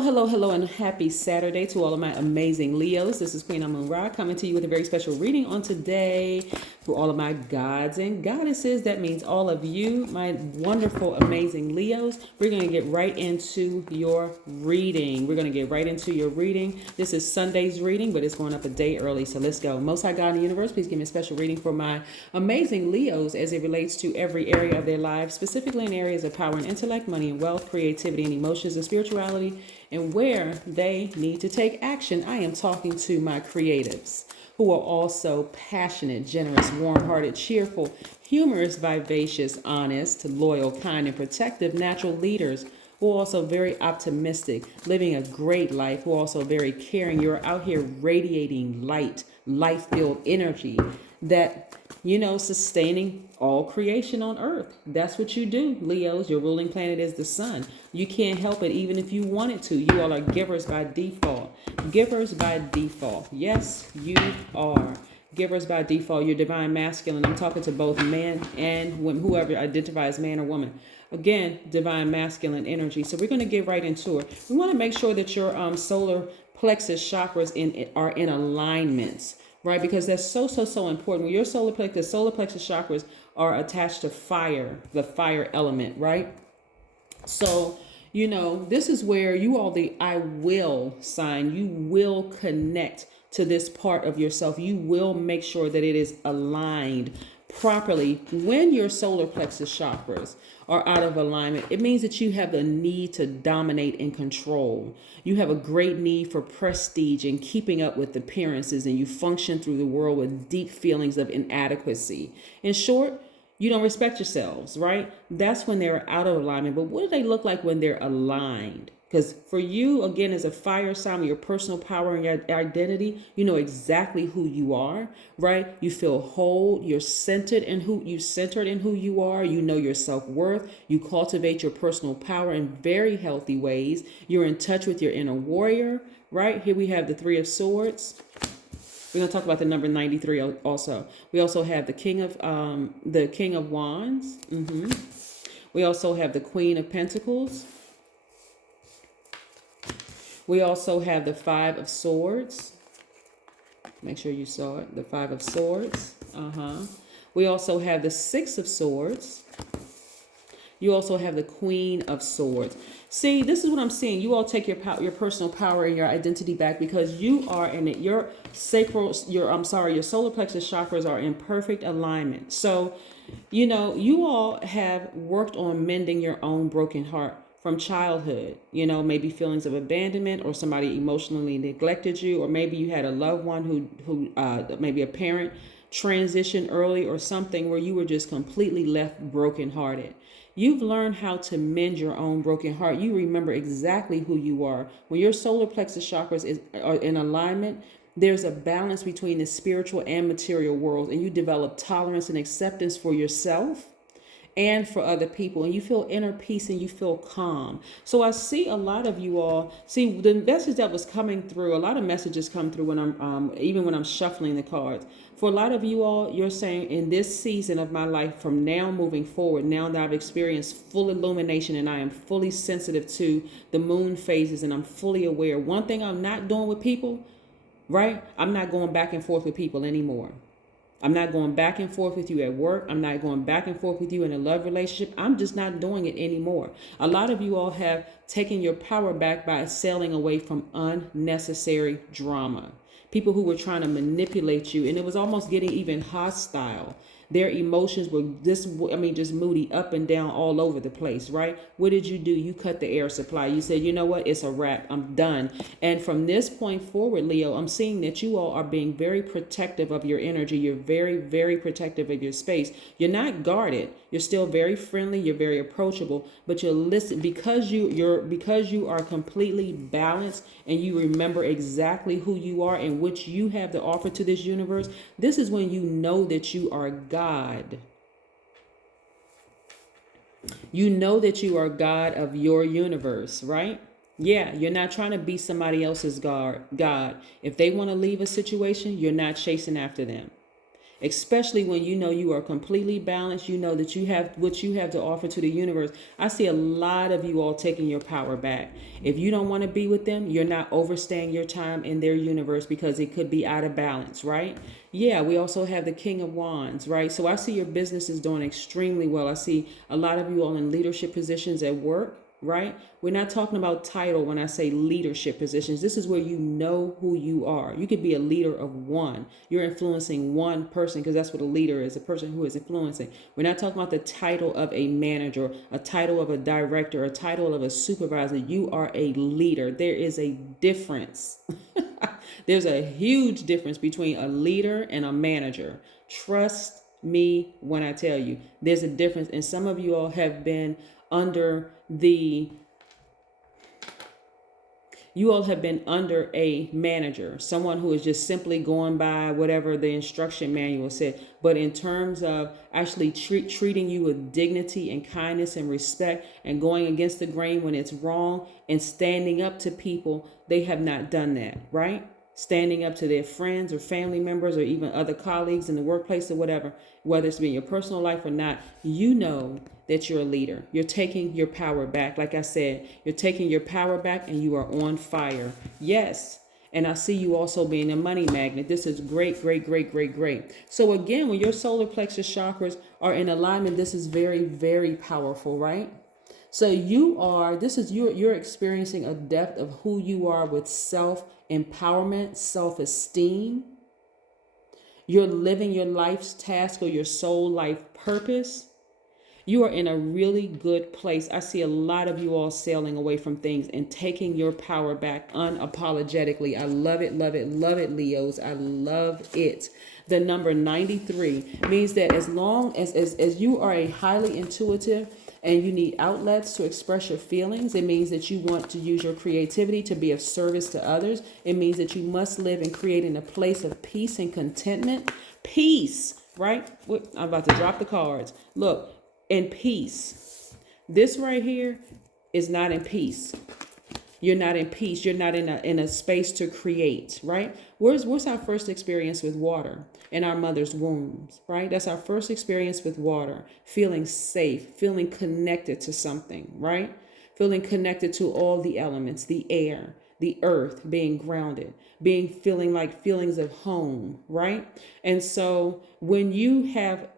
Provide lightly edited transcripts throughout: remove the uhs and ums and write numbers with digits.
Hello, and happy Saturday to all of my amazing Leos. This is Queen Amun Ra coming to you with a very special reading on today for all of my gods and goddesses. That means all of you, my wonderful, amazing Leos. We're going to get right into your reading. This is Sunday's reading, but it's going up a day early, so let's go. Most High God in the universe, please give me a special reading for my amazing Leos as it relates to every area of their lives, specifically in areas of power and intellect, money and wealth, creativity and emotions and spirituality, and where they need to take action. I am talking to my creatives who are also passionate, generous, warm-hearted, cheerful, humorous, vivacious, honest, loyal, kind, and protective natural leaders who are also very optimistic, living a great life, who are also very caring. You're out here radiating light, life-filled energy that, sustaining all creation on earth. That's what you do, Leos. Your ruling planet is the sun. You can't help it even if you wanted to. You all are givers by default. Givers by default. Yes, you are. Givers by default. You're divine masculine. I'm talking to both men and women, whoever identifies man or woman. Again, divine masculine energy. So we're going to get right into it. We want to make sure that your solar plexus chakras are in alignment. Right, because that's so important. When your solar plexus chakras are attached to fire, the fire element, right? So, this is where you all, the I will sign, you will connect to this part of yourself. You will make sure that it is aligned properly. When your solar plexus chakras are out of alignment, it means that you have a need to dominate and control. You have a great need for prestige and keeping up with appearances, and you function through the world with deep feelings of inadequacy. In short, you don't respect yourselves, right? That's when they're out of alignment. But what do they look like when they're aligned? Because for you, again, as a fire sign, your personal power and your identity, you know exactly who you are, right? You feel whole. You're centered in who you are. You know your self-worth. You cultivate your personal power in very healthy ways. You're in touch with your inner warrior, right? Here we have the Three of Swords. We're going to talk about the number 93 also. We also have the King of Wands. We also have the Queen of Pentacles. We also have the Five of Swords. Make sure you saw it. The Five of Swords. We also have the Six of Swords. You also have the Queen of Swords. See, this is what I'm seeing. You all take your personal power and your identity back because you are in it. Your solar plexus chakras are in perfect alignment. So, you all have worked on mending your own broken heart from childhood, maybe feelings of abandonment or somebody emotionally neglected you, or maybe you had a loved one who maybe a parent transitioned early or something where you were just completely left brokenhearted. You've learned how to mend your own broken heart. You remember exactly who you are. When your solar plexus chakras are in alignment, there's a balance between the spiritual and material worlds, and you develop tolerance and acceptance for yourself and for other people, and you feel inner peace and you feel calm. So I see a lot of you all, the message that was coming through, a lot of messages come through when I'm even when I'm shuffling the cards. For a lot of you all, you're saying in this season of my life, from now moving forward, now that I've experienced full illumination and I am fully sensitive to the moon phases and I'm fully aware. One thing I'm not doing with people, right? I'm not going back and forth with people anymore. I'm not going back and forth with you at work. I'm not going back and forth with you in a love relationship. I'm just not doing it anymore. A lot of you all have taken your power back by sailing away from unnecessary drama. People who were trying to manipulate you, and it was almost getting even hostile. Their emotions were just moody, up and down, all over the place, right? What did you do? You cut the air supply. You said, you know what? It's a wrap. I'm done. And from this point forward, Leo, I'm seeing that you all are being very protective of your energy. You're very, very protective of your space. You're not guarded. You're still very friendly. You're very approachable, but you're listening because you are completely balanced and you remember exactly who you are and what you have to offer to this universe. This is when you know that you are God. You know that you are God of your universe, right? Yeah, you're not trying to be somebody else's God. If they want to leave a situation, you're not chasing after them. especially when you know you are completely balanced. You know that you have what you have to offer to the universe. I see a lot of you all taking your power back. If you don't want to be with them, you're not overstaying your time in their universe because it could be out of balance, right? Yeah, we also have the King of Wands, right? So I see your business is doing extremely well. I see a lot of you all in leadership positions at work, right? We're not talking about title when I say leadership positions. This is where you know who you are. You could be a leader of one. You're influencing one person because that's what a leader is, a person who is influencing. We're not talking about the title of a manager, a title of a director, a title of a supervisor. You are a leader. There is a difference. There's a huge difference between a leader and a manager. Trust me when I tell you, there's a difference. And some of you all have been under a manager, someone who is just simply going by whatever the instruction manual said. But in terms of actually treating you with dignity and kindness and respect and going against the grain when it's wrong and standing up to people, they have not done that, right? Standing up to their friends or family members or even other colleagues in the workplace or whatever, whether it's been your personal life or not, you know that you're a leader. You're taking your power back. Like I said, you're taking your power back and you are on fire. Yes. And I see you also being a money magnet. This is great, great, great, great, great. So again, when your solar plexus chakras are in alignment, this is very, very powerful, right? So you're experiencing a depth of who you are with self-empowerment, self-esteem. You're living your life's task or your soul life purpose. You are in a really good place. I see a lot of you all sailing away from things and taking your power back unapologetically. I love it, love it, love it, Leos. I love it. The number 93 means that as long as you are a highly intuitive and you need outlets to express your feelings, it means that you want to use your creativity to be of service to others. It means that you must live and create in a place of peace and contentment. Peace, right? I'm about to drop the cards. Look, in peace. This right here is not in peace. You're not in peace. You're not in a space to create, right? What's our first experience with water? In our mother's wombs, right? That's our first experience with water. Feeling safe, feeling connected to something, right? Feeling connected to all the elements, the air, the earth, being grounded, feeling like feelings of home, right? And so when you have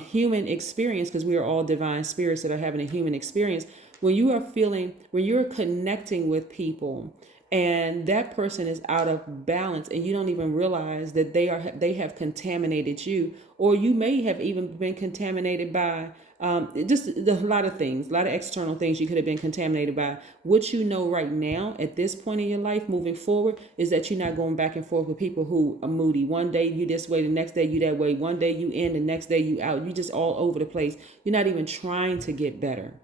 human experience, because we are all divine spirits that are having a human experience, when you're connecting with people and that person is out of balance and you don't even realize that they have contaminated you, or you may have even been contaminated by just a lot of things, a lot of external things you could have been contaminated by. What you know right now at this point in your life moving forward is that you're not going back and forth with people who are moody. One day you this way, the next day you that way. One day you in, the next day you out. You just all over the place. You're not even trying to get better.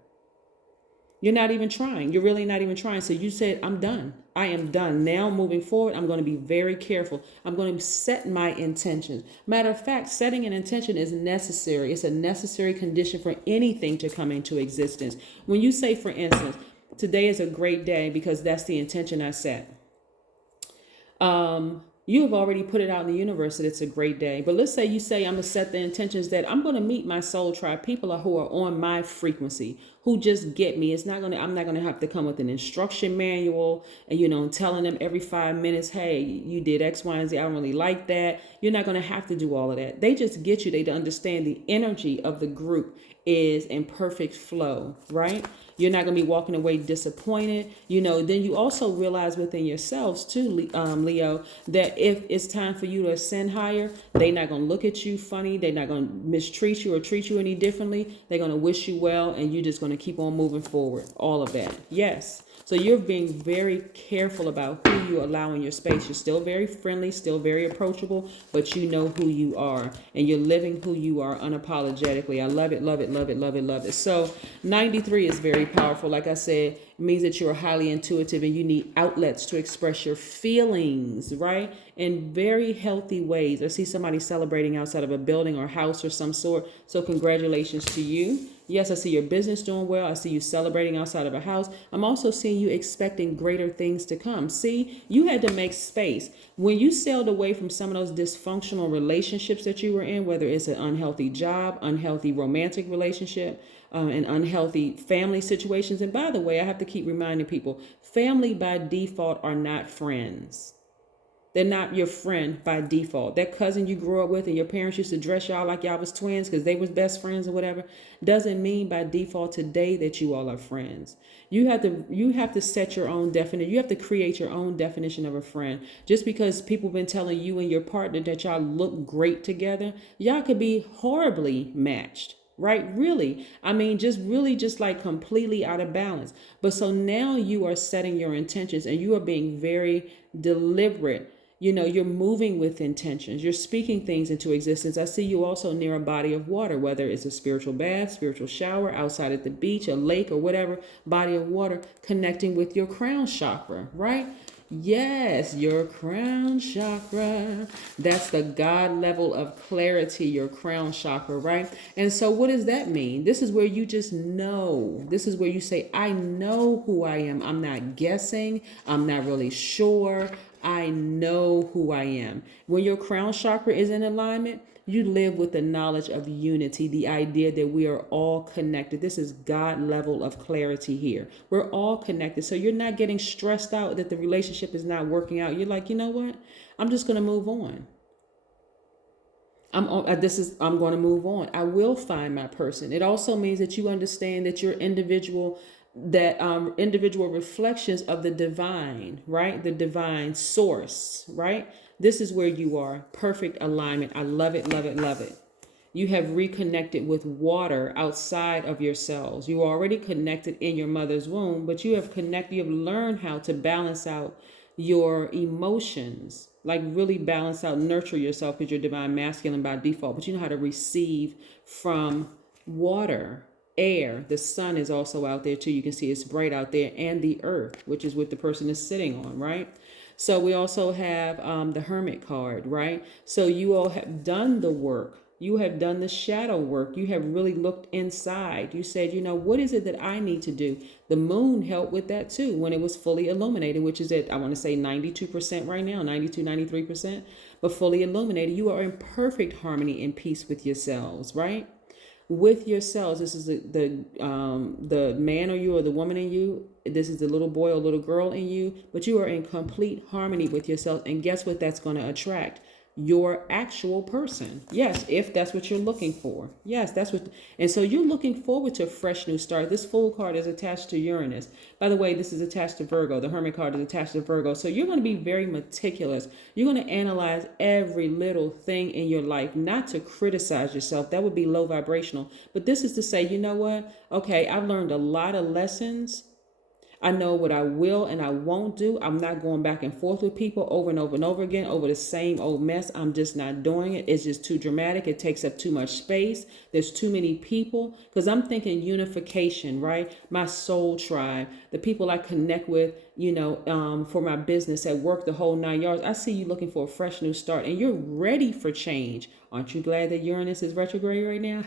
You're not even trying. You're really not even trying. So you said, I'm done. I am done. Now moving forward, I'm going to be very careful. I'm going to set my intentions. Matter of fact, setting an intention is necessary. It's a necessary condition for anything to come into existence. When you say, for instance, today is a great day because that's the intention I set. You have already put it out in the universe that it's a great day. But let's say you say, I'm going to set the intentions that I'm going to meet my soul tribe, people who are on my frequency, who just get me. I'm not going to have to come with an instruction manual and, telling them every 5 minutes, hey, you did X, Y, and Z. I don't really like that. You're not going to have to do all of that. They just get you. They understand the energy of the group is in perfect flow, right? You're not going to be walking away disappointed. Then you also realize within yourselves too, Leo, that if it's time for you to ascend higher, they're not going to look at you funny. They're not going to mistreat you or treat you any differently. They're going to wish you well, and you're just going to keep on moving forward. All of that. Yes. So you're being very careful about who you allow in your space. You're still very friendly, still very approachable, but you know who you are, and you're living who you are unapologetically. I love it, love it, love it, love it, love it. So 93 is very powerful. Like I said, it means that you're highly intuitive and you need outlets to express your feelings, right? In very healthy ways. I see somebody celebrating outside of a building or house or some sort. So congratulations to you. Yes, I see your business doing well. I see you celebrating outside of a house. I'm also seeing you expecting greater things to come. See, you had to make space. When you sailed away from some of those dysfunctional relationships that you were in, whether it's an unhealthy job, unhealthy romantic relationship, and unhealthy family situations. And by the way, I have to keep reminding people, family by default are not friends. They're not your friend by default. That cousin you grew up with and your parents used to dress y'all like y'all was twins because they was best friends or whatever, doesn't mean by default today that you all are friends. You have to set your own definition. You have to create your own definition of a friend. Just because people been telling you and your partner that y'all look great together, y'all could be horribly matched. Right? Really. I mean, just like completely out of balance. But so now you are setting your intentions and you are being very deliberate. You're moving with intentions. You're speaking things into existence. I see you also near a body of water, whether it's a spiritual bath, spiritual shower, outside at the beach, a lake, or whatever body of water, connecting with your crown chakra, right? Yes, your crown chakra. That's the God level of clarity, your crown chakra, right? And so what does that mean? This is where you just know. This is where you say, I know who I am. I'm not guessing. I'm not really sure. I know who I am. When your crown chakra is in alignment, you live with the knowledge of unity, the idea that we are all connected. This is God level of clarity here. We're all connected. So you're not getting stressed out that the relationship is not working out. You're like, you know what? I'm just going to move on. I'm going to move on. I will find my person. It also means that you understand that you're individual, that individual reflections of the divine, right? The divine source, right? This is where you are. Perfect alignment. I love it, love it, love it. You have reconnected with water outside of yourselves. You are already connected in your mother's womb, but you have learned how to balance out your emotions, like really balance out, nurture yourself because you're divine masculine by default, but you know how to receive from water, air. The sun is also out there too. You can see it's bright out there, and the earth, which is what the person is sitting on, right? So we also have the Hermit card, right? So you all have done the work. You have done the shadow work. You have really looked inside. You said, what is it that I need to do? The moon helped with that too when it was fully illuminated, which is at, I want to say 92% right now, 92, 93%, but fully illuminated. You are in perfect harmony and peace with yourselves, right? With yourselves. This is the man or you or the woman in you. This is the little boy or little girl in you, but you are in complete harmony with yourself. And guess what that's going to attract? Your actual person. Yes, if that's what you're looking for. Yes, that's what. And so you're looking forward to a fresh new start. This Fool card is attached to Uranus. By the way, this is attached to Virgo. The Hermit card is attached to Virgo. So you're going to be very meticulous. You're going to analyze every little thing in your life, not to criticize yourself. That would be low vibrational. But this is to say, you know what? Okay, I've learned a lot of lessons. I know what I will and I won't do. I'm not going back and forth with people over and over and over again over the same old mess. I'm just not doing it. It's just too dramatic. It takes up too much space. There's too many people. Because I'm thinking unification, right? My soul tribe, the people I connect with, for my business at work, the whole 9 yards. I see you looking for a fresh new start and you're ready for change. Aren't you glad that Uranus is retrograde right now?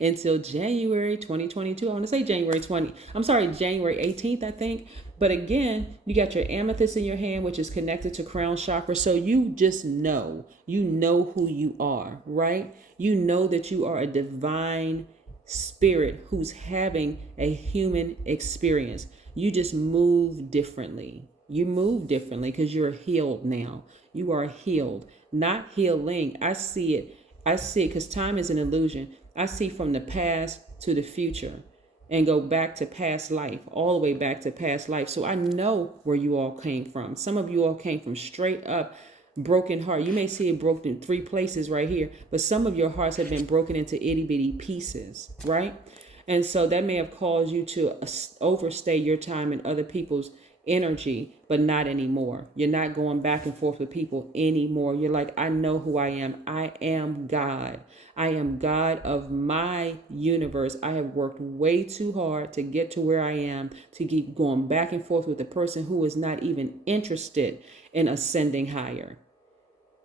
Until January 2022. I want to say January 18th, I think. But again, you got your amethyst in your hand, which is connected to crown chakra. So you just know, who you are, right? You know that you are a divine spirit who's having a human experience. You just move differently. You move differently because you're healed now. You are healed, not healing. I see it because time is an illusion. I see from the past to the future and go back to past life, all the way back to past life. So I know where you all came from. Some of you all came from straight up broken heart. You may see it broken in 3 places right here, but some of your hearts have been broken into itty bitty pieces, right? And so that may have caused you to overstay your time in other people's energy, but not anymore. You're not going back and forth with people anymore. You're like, I know who I am. I am God. I am God of my universe. I have worked way too hard to get to where I am, to keep going back and forth with a person who is not even interested in ascending higher.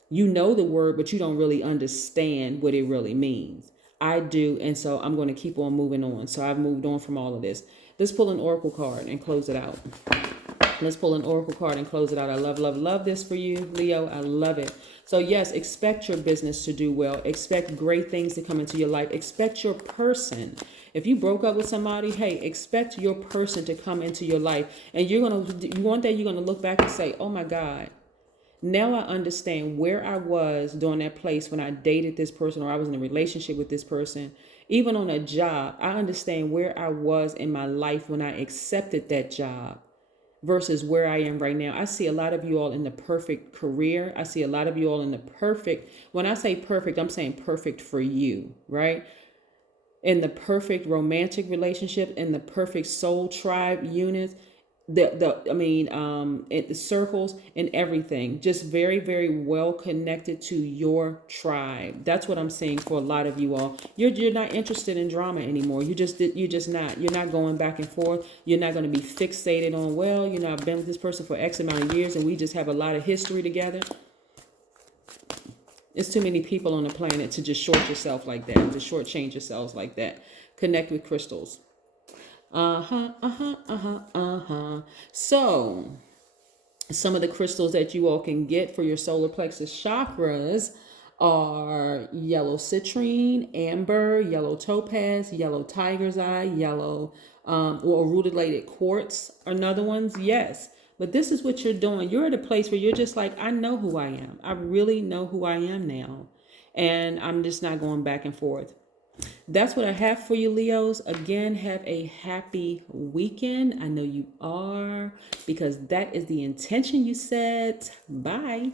You know the word, but you don't really understand what it really means. I do. And so I'm going to keep on moving on. So I've moved on from all of this. Let's pull an oracle card and close it out. Let's pull an oracle card and close it out. I love, love, love this for you, Leo. I love it. So yes, expect your business to do well. Expect great things to come into your life. Expect your person. If you broke up with somebody, hey, expect your person to come into your life. And one day you're going to look back and say, oh my God, now I understand where I was during that place when I dated this person or I was in a relationship with this person. Even on a job, I understand where I was in my life when I accepted that job versus where I am right now. I see a lot of you all in the perfect career. I see a lot of you all in the perfect, when I say perfect, I'm saying perfect for you, right? In the perfect romantic relationship, in the perfect soul tribe unit, the circles and everything, just very, very well connected to your tribe. That's what I'm saying for a lot of you all. You're not interested in drama anymore. You're just not. You're not going back and forth. You're not going to be fixated on, well, I've been with this person for X amount of years and we just have a lot of history together. It's too many people on the planet to just short yourself like that, to shortchange yourselves like that. Connect with crystals. So, some of the crystals that you all can get for your solar plexus chakras are yellow citrine, amber, yellow topaz, yellow tiger's eye, yellow or rutilated quartz are another ones. Yes. But this is what you're doing. You're at a place where you're just like, I know who I am. I really know who I am now. And I'm just not going back and forth. That's what I have for you, Leos. Again, have a happy weekend. I know you are, because that is the intention you set. Bye.